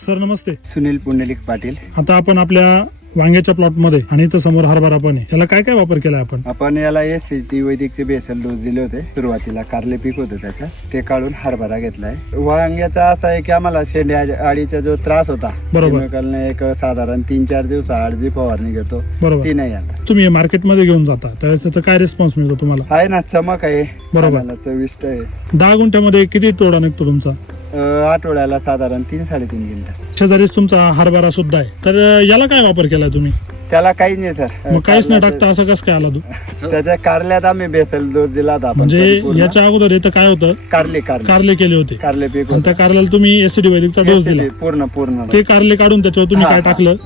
Sir नमस्ते. सुनील पुंडलिक पाटील. आता आपण आपल्या वांग्याच्या प्लॉट मध्ये आणि इथं समोर हरभरा पण आहे, याला काय काय वापर केलाय आपण? आपण याला एससीटी वैदिकचे बेसल डोस दिले होते. सुरुवातीला कारले पीक होतं त्याचं, ते काढून हरभरा घेतलाय. वांग्याचा असा आहे की आम्हाला शेंडे अळीचा जो त्रास होता, बरोबर. केमिकलने एक साधारण 3-4 दिवसाआड जी फवारणी घेतो बरोबर. ती नाही आता. तुम्ही मार्केटमध्ये घेऊन जाता त्यावेळेस त्याचा काय रिस्पॉन्स मिळतो तुम्हाला? आहे ना, चमक आहे, बरोबर. खाण्याला चविष्ट आहे. 10 गुंठ्यामध्ये किती तोडा निघतो तुमचा? आठवड्याला साधारण 3-3.5 क्विंटल. शेजारीच तुमचा हरभरा सुद्धा आहे, तर याला काय वापर केलाय तुम्ही? त्याला काही नाही सर. मग काहीच नाही टाकता, असं कसं काय आला तू? त्याच्या कारल्यात आम्ही बेसल डोस दिला होता आपण. म्हणजे परिपूर्ण. याच्या अगोदर इथं काय होतं? कारले कारले केले होते कारले पीक आणि होतं. त्या कारल्याला तुम्ही एसिडी वैदिकचा डोस दिला. पूर्ण ते कारले काढून त्याच्यावर तुम्ही काय टाकलं?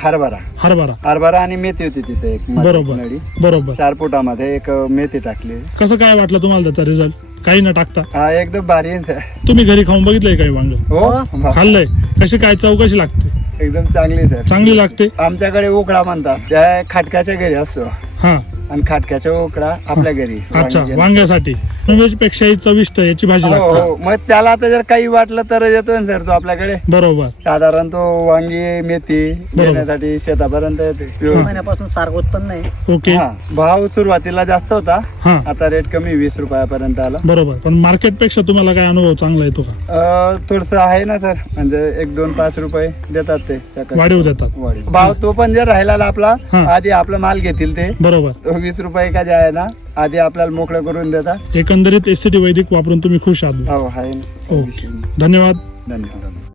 हरभरा आणि मेथी होती तिथे एक बरोबर. नळी. बरोबर. 4 फुटामध्ये एक मेथी टाकली. कसं काय वाटलं तुम्हाला त्याचा रिझल्ट? काही न टाकता हा, एकदम भारी आहे. तुम्ही घरी खाऊन बघितलंय काही वांग? हो, खाल्लंय. कशी काय चव कशी लागते? एकदम चांगली सर. चांगली लागते. आमच्याकडे उकडा म्हणतात, त्या खाटक्याच्या घरी असतो हा, आणि खाटक्याच्या उकडा आपल्या घरी. अच्छा. वांगी. वांग्यासाठी नॉनव्हेज पेक्षाही चविष्ट याची भाजी हो, लागते. हो. मग त्याला आता जर काही वाटलं तर येतोय ना सर तो आपल्याकडे. बरोबर. साधारण तो वांगी मेथी घेण्यासाठी शेतापर्यंत येते. महिन्यापासून सारखं उत्पन्न आहे. ओके. हा, भाव सुरुवातीला जास्त होता, हा, आता रेट कमी 20 रुपयापर्यंत आला. बरोबर. पण मार्केट पेक्षा तुम्हाला काय अनुभव चांगला येतो का? थोडस आहे ना सर, म्हणजे 1-2-5 रुपये देतात ते सकट. वाढीव देतात. वाढीव. भाव तो पण जर राहिला ना आपला, हा. आधी आपला माल घेतील ते, बरोबर. तो 20 रुपये का जे आहे ना, आधी आपल्याला मोकळं करून देतात. एकंदरीत एसिडी वैदिक वापरून तुम्ही खुश आहात? हो, आहे ना. ओके. धन्यवाद. धन्यवाद.